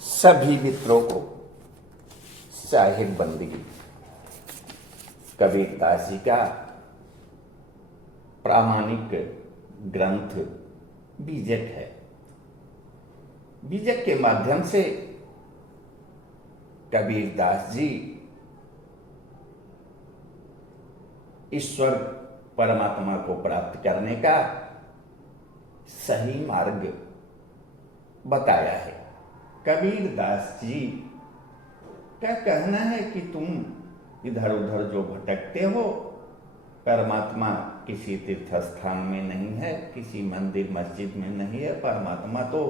सभी मित्रों को साहिब बंदगी कबीरदास जी का प्रामाणिक ग्रंथ बीजक है। बीजक के माध्यम से कबीरदास जी ईश्वर परमात्मा को प्राप्त करने का सही मार्ग बताया है। कबीरदास जी का कहना है कि तुम इधर उधर जो भटकते हो, परमात्मा किसी तीर्थ स्थान में नहीं है, किसी मंदिर मस्जिद में नहीं है, परमात्मा तो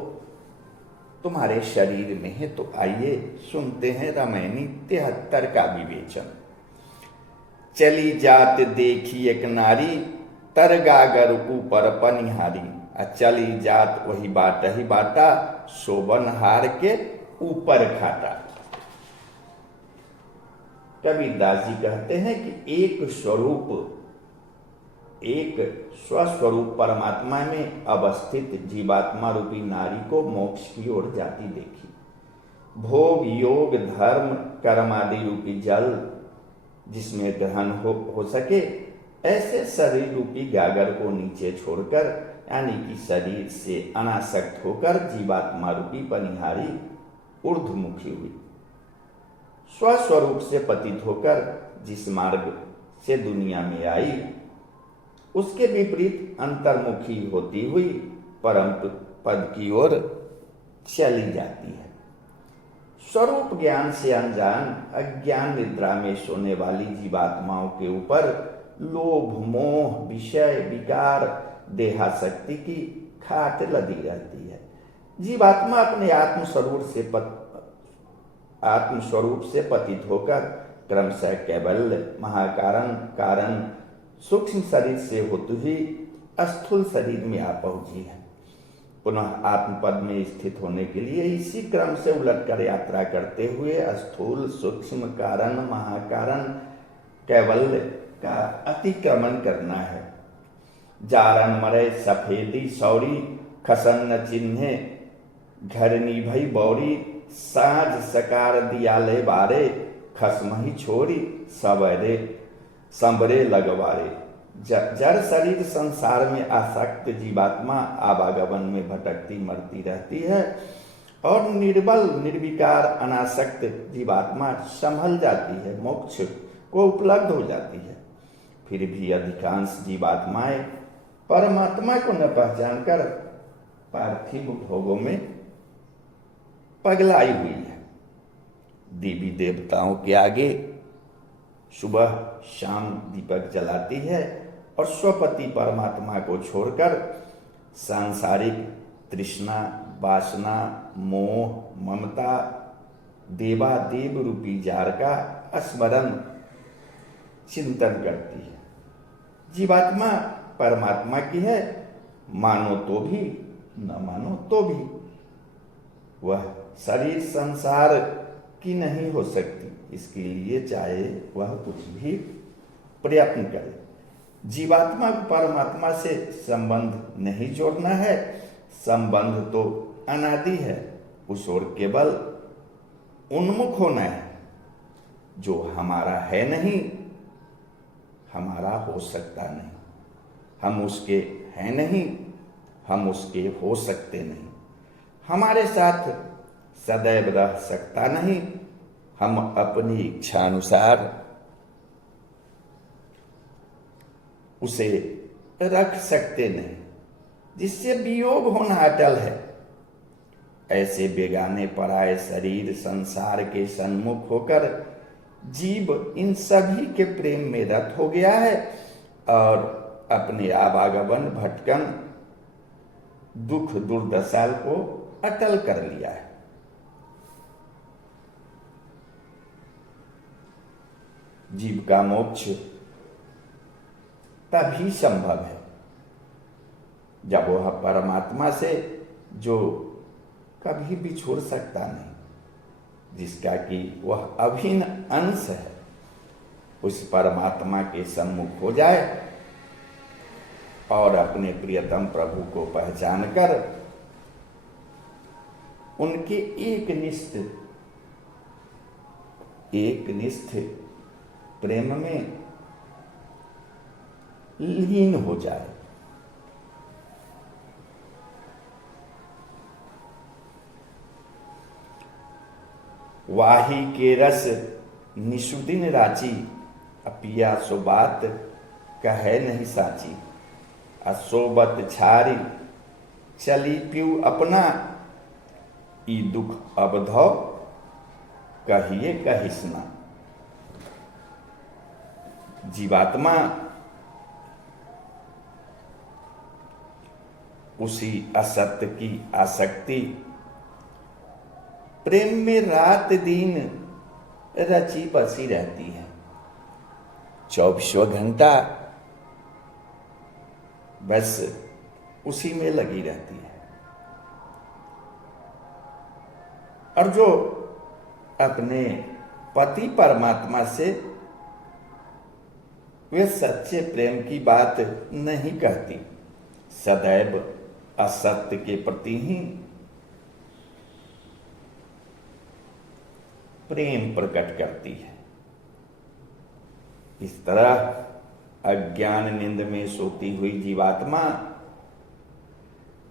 तुम्हारे शरीर में है। तो आइए सुनते हैं रामायणी 73 का विवेचन। चली जात देखी एक नारी, तर गागर ऊपर पनिहारी। चली जात वही बाट ही बाटा, शोभन हार के ऊपर खाटा। कबीरदास जी कहते हैं कि एक स्वस्वरूप परमात्मा में अवस्थित जीवात्मा रूपी नारी को मोक्ष की ओर जाती देखी। भोग योग धर्म कर्म आदि रूपी जल जिसमें ग्रहण हो सके, ऐसे शरीर रूपी गागर को नीचे छोड़कर, यानी कि शरीर से अनासक्त होकर जीवात्मा रूपी पनिहारी ऊर्ध्वमुखी हुई। स्वस्वरूप से पतित होकर जिस मार्ग से दुनिया में आई, उसके विपरीत अंतर्मुखी होती हुई परम पद की ओर चली जाती है। स्वरूप ज्ञान से अनजान अज्ञान निद्रा में सोने वाली जीवात्माओं के ऊपर लोभ मोह विषय विकार देहासक्ति की खाट लदी रहती है। जीवात्मा अपने आत्मस्वरूप से पतित होकर क्रमशः कैवल्य महाकारण कारण सूक्ष्म शरीर से होते ही स्थूल शरीर में आ पहुंची है। पुनः आत्मपद में स्थित होने के लिए इसी क्रम से उलटकर यात्रा करते हुए स्थूल सूक्ष्म कारण महाकारण कैवल्य का अतिक्रमण करना है। जारन मरे सफेदी सौरी, खसन्न चिन्हे घरनी भई बौरी। साज सकार दियाले बारे, खसमही छोड़ी सबरे संबरे लगवारे। जड़ शरीर संसार में आसक्त जीवात्मा आवागमन में भटकती मरती रहती है और निर्बल निर्विकार अनासक्त जीवात्मा संभल जाती है, मोक्ष को उपलब्ध हो जाती है। फिर भी अधिकांश जीवात्माएं परमात्मा को न पहचान कर पार्थिव भोगों में पगलाई हुई है। देवी देवताओं के आगे सुबह शाम दीपक जलाती है और स्वपति परमात्मा को छोड़कर सांसारिक तृष्णा वासना मोह ममता देवादेव रूपी जार का स्मरण चिंतन करती है। जीवात्मा परमात्मा की है, मानो तो भी न मानो तो भी। वह शरीर संसार की नहीं हो सकती, इसके लिए चाहे वह कुछ भी प्रयत्न करे। जीवात्मा को परमात्मा से संबंध नहीं जोड़ना है। संबंध तो अनादि है, उस ओर केवल उन्मुख होना है। जो हमारा है नहीं, हमारा हो सकता नहीं। हम उसके हैं नहीं, हम उसके हो सकते नहीं। हमारे साथ सदैव रह सकता नहीं, हम अपनी इच्छा अनुसार उसे रख सकते नहीं, जिससे वियोग होना अटल है। ऐसे बेगाने पराये शरीर संसार के सन्मुख होकर जीव इन सभी के प्रेम में रत हो गया है और अपने आवागमन भटकन दुख दुर्दशा को अटल कर लिया है। जीव का मोक्ष तभी संभव है जब वह परमात्मा से, जो कभी भी छोड़ सकता नहीं, जिसका कि वह अभिन्न अंश है, उस परमात्मा के सम्मुख हो जाए और अपने प्रियतम प्रभु को पहचान कर उनके एक निष्ठ प्रेम में लीन हो जाए। वाही के रस निशुदिन राची, अपिया सो बात कहे नहीं साची। असोबत छारी चली प्यू अपना, ई दुख अबधौ कहिए कहिसना। जीवात्मा उसी असत्य की आसक्ति प्रेम में रात दिन रची बसी रहती है। 24 घंटा बस उसी में लगी रहती है। और जो अपने पति परमात्मा से वे सच्चे प्रेम की बात नहीं कहती, सदैव असत्य के प्रति ही प्रेम प्रकट करती है। इस तरह अज्ञान निंद में सोती हुई जीवात्मा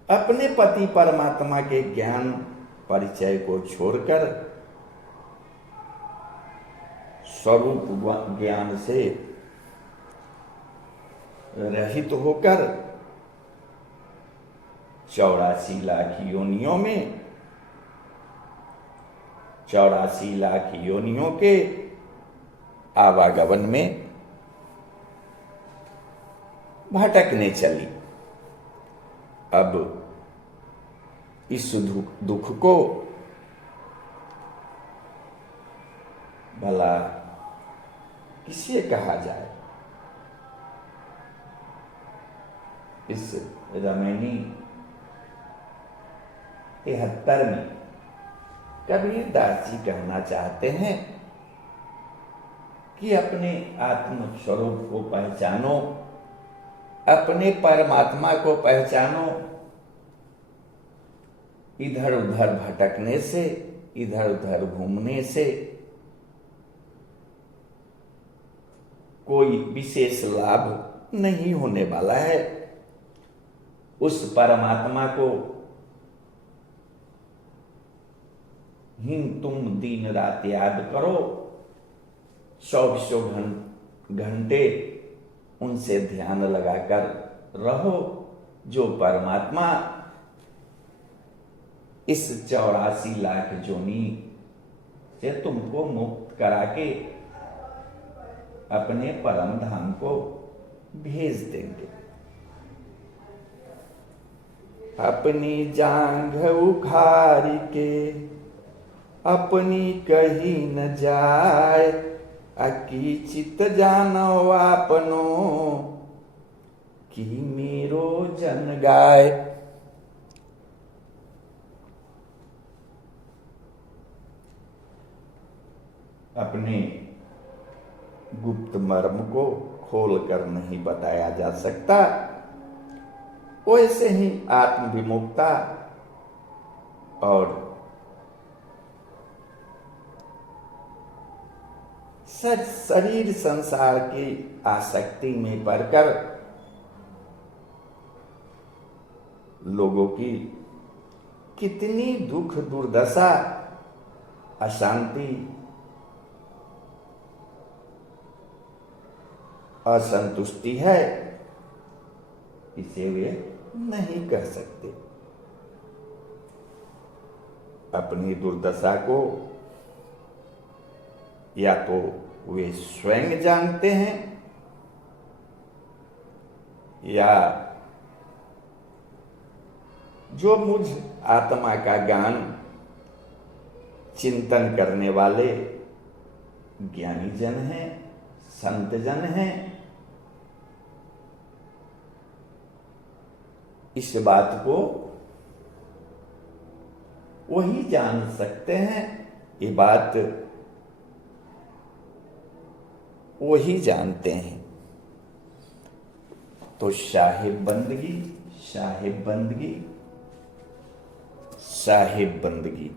अपने पति परमात्मा के ज्ञान परिचय को छोड़कर स्वरूप ज्ञान से रहित होकर 84 लाख योनियों में 84 लाख योनियों के आवागमन में भटकने चली। अब इस दुख को भला किसे कहा जाए? इस रमैनी 73 में कबीर दास जी कहना चाहते हैं कि अपने आत्म स्वरूप को पहचानो, अपने परमात्मा को पहचानो। इधर उधर भटकने से, इधर उधर घूमने से कोई विशेष लाभ नहीं होने वाला है। उस परमात्मा को ही तुम दिन रात याद करो, 24 घंटे उनसे ध्यान लगाकर रहो। जो परमात्मा इस 84 लाख जोनी से तुमको मुक्त करा के अपने परम धाम को भेज देंगे। अपनी जांघ उखाड़ के अपनी कही न जाए, अकी चित जानो आपनो कि मेरो जन गाय। अपने गुप्त मर्म को खोलकर नहीं बताया जा सकता, वैसे ही आत्मविमुक्ता और शरीर संसार की आसक्ति में पड़कर लोगों की कितनी दुख दुर्दशा, अशांति, असंतुष्टि है, इसे वे नहीं कह सकते। अपनी दुर्दशा को या तो वे स्वयं जानते हैं या जो मुझ आत्मा का ज्ञान चिंतन करने वाले ज्ञानी जन हैं, संत जन हैं, इस बात को वही जान सकते हैं। ये बात वही जानते हैं। तो साहिब बंदगी साहिब बंदगी।